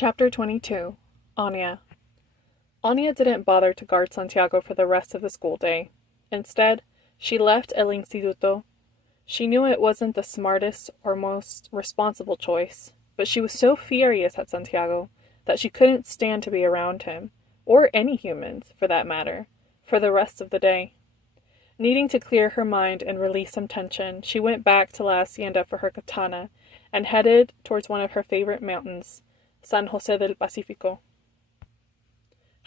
Chapter 22. Anya. Anya didn't bother to guard Santiago for the rest of the school day. Instead, she left El Instituto. She knew it wasn't the smartest or most responsible choice, but she was so furious at Santiago that she couldn't stand to be around him, or any humans, for that matter, for the rest of the day. Needing to clear her mind and release some tension, she went back to La Hacienda for her katana and headed towards one of her favorite mountains, San Jose del Pacifico.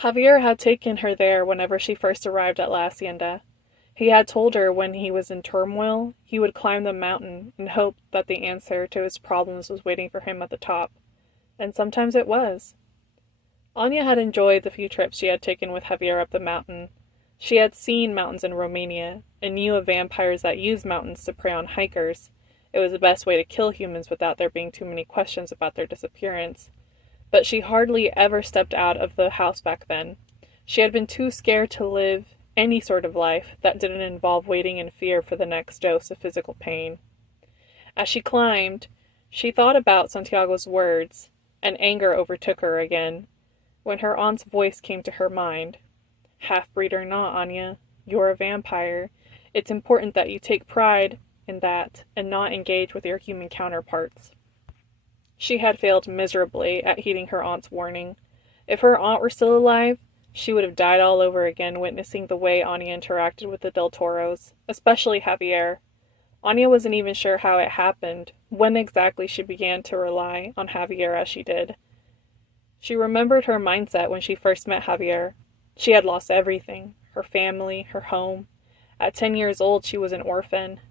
Javier had taken her there whenever she first arrived at La Hacienda. He had told her when he was in turmoil, he would climb the mountain and hope that the answer to his problems was waiting for him at the top. And sometimes it was. Anya had enjoyed the few trips she had taken with Javier up the mountain. She had seen mountains in Romania and knew of vampires that used mountains to prey on hikers. It was the best way to kill humans without there being too many questions about their disappearance. But she hardly ever stepped out of the house back then. She had been too scared to live any sort of life that didn't involve waiting in fear for the next dose of physical pain. As she climbed, she thought about Santiago's words, and anger overtook her again, when her aunt's voice came to her mind. Half-breed or not, Anya, you're a vampire. It's important that you take pride in that and not engage with your human counterparts. She had failed miserably at heeding her aunt's warning. If her aunt were still alive, she would have died all over again witnessing the way Anya interacted with the Del Toros, especially Javier. Anya wasn't even sure how it happened, when exactly she began to rely on Javier as she did. She remembered her mindset when she first met Javier. She had lost everything, her family, her home. At 10 years old, she was an orphan.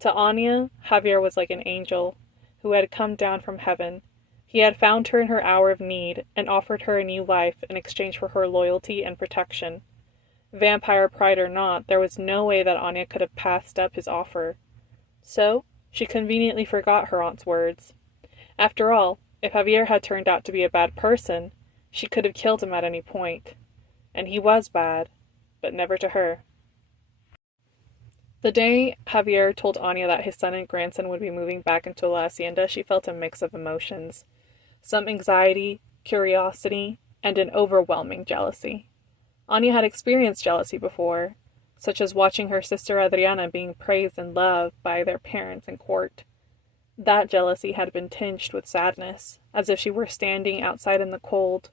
To Anya, Javier was like an angel who had come down from heaven. He had found her in her hour of need and offered her a new life in exchange for her loyalty and protection. Vampire pride or not, there was no way that Anya could have passed up his offer. So, she conveniently forgot her aunt's words. After all, if Javier had turned out to be a bad person, she could have killed him at any point. And he was bad, but never to her. The day Javier told Anya that his son and grandson would be moving back into La Hacienda, she felt a mix of emotions. Some anxiety, curiosity, and an overwhelming jealousy. Anya had experienced jealousy before, such as watching her sister Adriana being praised and loved by their parents in court. That jealousy had been tinged with sadness, as if she were standing outside in the cold,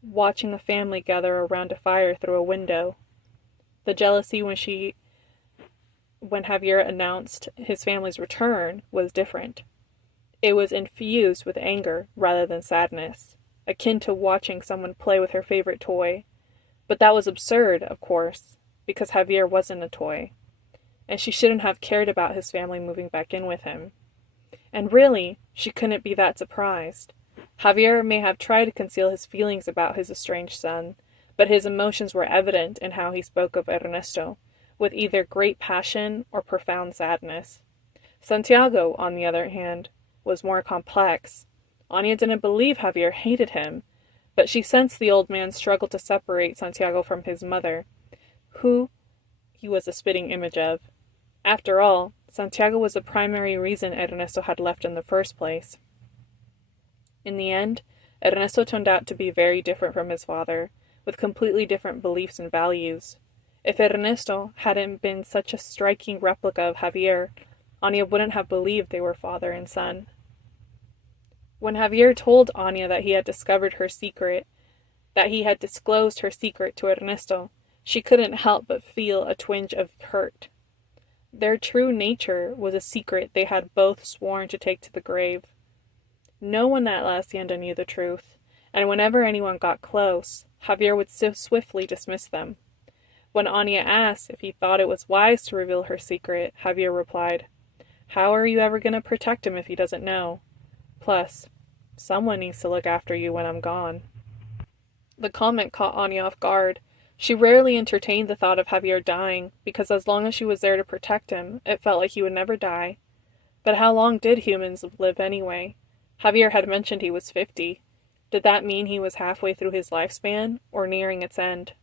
watching the family gather around a fire through a window. The jealousy when Javier announced his family's return was different. It was infused with anger rather than sadness, akin to watching someone play with her favorite toy. But that was absurd, of course, because Javier wasn't a toy, and she shouldn't have cared about his family moving back in with him. And really, she couldn't be that surprised. Javier may have tried to conceal his feelings about his estranged son, but his emotions were evident in how he spoke of Ernesto, with either great passion or profound sadness. Santiago, on the other hand, was more complex. Anya didn't believe Javier hated him, but she sensed the old man's struggle to separate Santiago from his mother, who he was a spitting image of. After all, Santiago was the primary reason Ernesto had left in the first place. In the end, Ernesto turned out to be very different from his father, with completely different beliefs and values. If Ernesto hadn't been such a striking replica of Javier, Anya wouldn't have believed they were father and son. When Javier told Anya that he had discovered her secret, that he had disclosed her secret to Ernesto, she couldn't help but feel a twinge of hurt. Their true nature was a secret they had both sworn to take to the grave. No one at La Hacienda knew the truth, and whenever anyone got close, Javier would so swiftly dismiss them. When Anya asked if he thought it was wise to reveal her secret, Javier replied, "How are you ever going to protect him if he doesn't know? Plus, someone needs to look after you when I'm gone." The comment caught Anya off guard. She rarely entertained the thought of Javier dying, because as long as she was there to protect him, it felt like he would never die. But how long did humans live anyway? Javier had mentioned he was 50. Did that mean he was halfway through his lifespan, or nearing its end?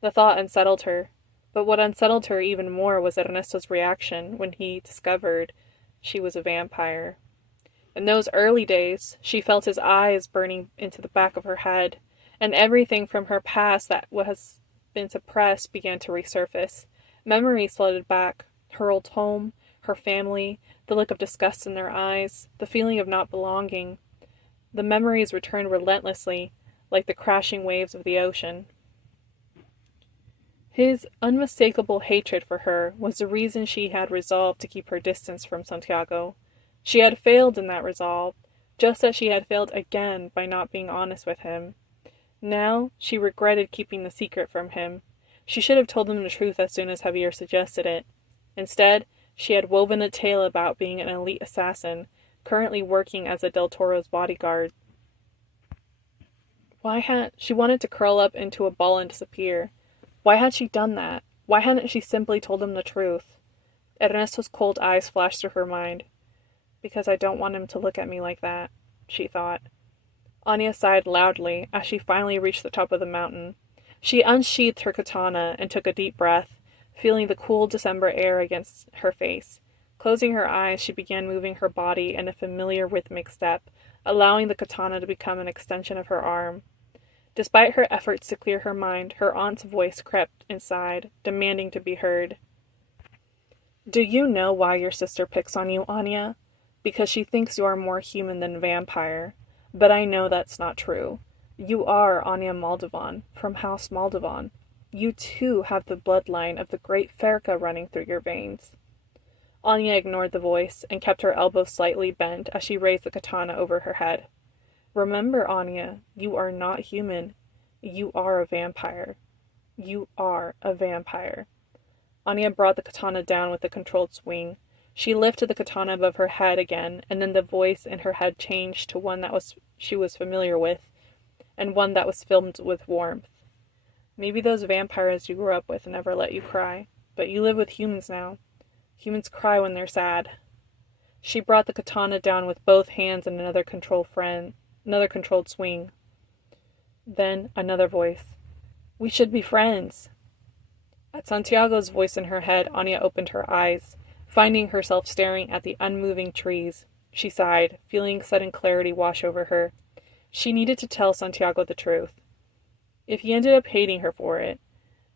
The thought unsettled her, but what unsettled her even more was Ernesto's reaction when he discovered she was a vampire. In those early days, she felt his eyes burning into the back of her head, and everything from her past that has been suppressed began to resurface. Memories flooded back: her old home, her family, the look of disgust in their eyes, the feeling of not belonging. The memories returned relentlessly, like the crashing waves of the ocean. His unmistakable hatred for her was the reason she had resolved to keep her distance from Santiago. She had failed in that resolve, just as she had failed again by not being honest with him. Now she regretted keeping the secret from him. She should have told him the truth as soon as Javier suggested it. Instead, she had woven a tale about being an elite assassin, currently working as a Del Toro's bodyguard. She wanted to curl up into a ball and disappear. Why had she done that? Why hadn't she simply told him the truth? Ernesto's cold eyes flashed through her mind. Because I don't want him to look at me like that, she thought. Anya sighed loudly as she finally reached the top of the mountain. She unsheathed her katana and took a deep breath, feeling the cool December air against her face. Closing her eyes, she began moving her body in a familiar rhythmic step, allowing the katana to become an extension of her arm. Despite her efforts to clear her mind, her aunt's voice crept inside, demanding to be heard. Do you know why your sister picks on you, Anya? Because she thinks you are more human than vampire. But I know that's not true. You are Anya Moldovan, from House Moldovan. You too have the bloodline of the great Ferca running through your veins. Anya ignored the voice and kept her elbows slightly bent as she raised the katana over her head. Remember, Anya, you are not human. You are a vampire. You are a vampire. Anya brought the katana down with a controlled swing. She lifted the katana above her head again, and then the voice in her head changed to one she was familiar with, and one that was filled with warmth. Maybe those vampires you grew up with never let you cry, but you live with humans now. Humans cry when they're sad. She brought the katana down with both hands in another controlled swing. Then another voice. We should be friends. At Santiago's voice in her head, Anya opened her eyes. Finding herself staring at the unmoving trees, she sighed, feeling sudden clarity wash over her. She needed to tell Santiago the truth. If he ended up hating her for it,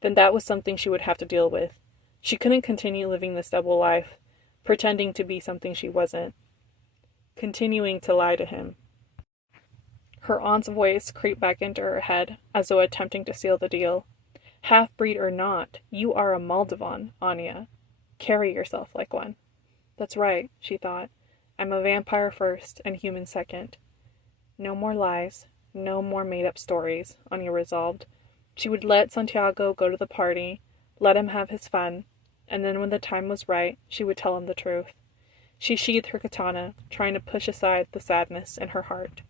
then that was something she would have to deal with. She couldn't continue living this double life, pretending to be something she wasn't, continuing to lie to him. Her aunt's voice creeped back into her head, as though attempting to seal the deal. Half-breed or not, you are a Moldovan, Anya. Carry yourself like one. That's right, she thought. I'm a vampire first and human second. No more lies, no more made-up stories, Anya resolved. She would let Santiago go to the party, let him have his fun, and then when the time was right, she would tell him the truth. She sheathed her katana, trying to push aside the sadness in her heart.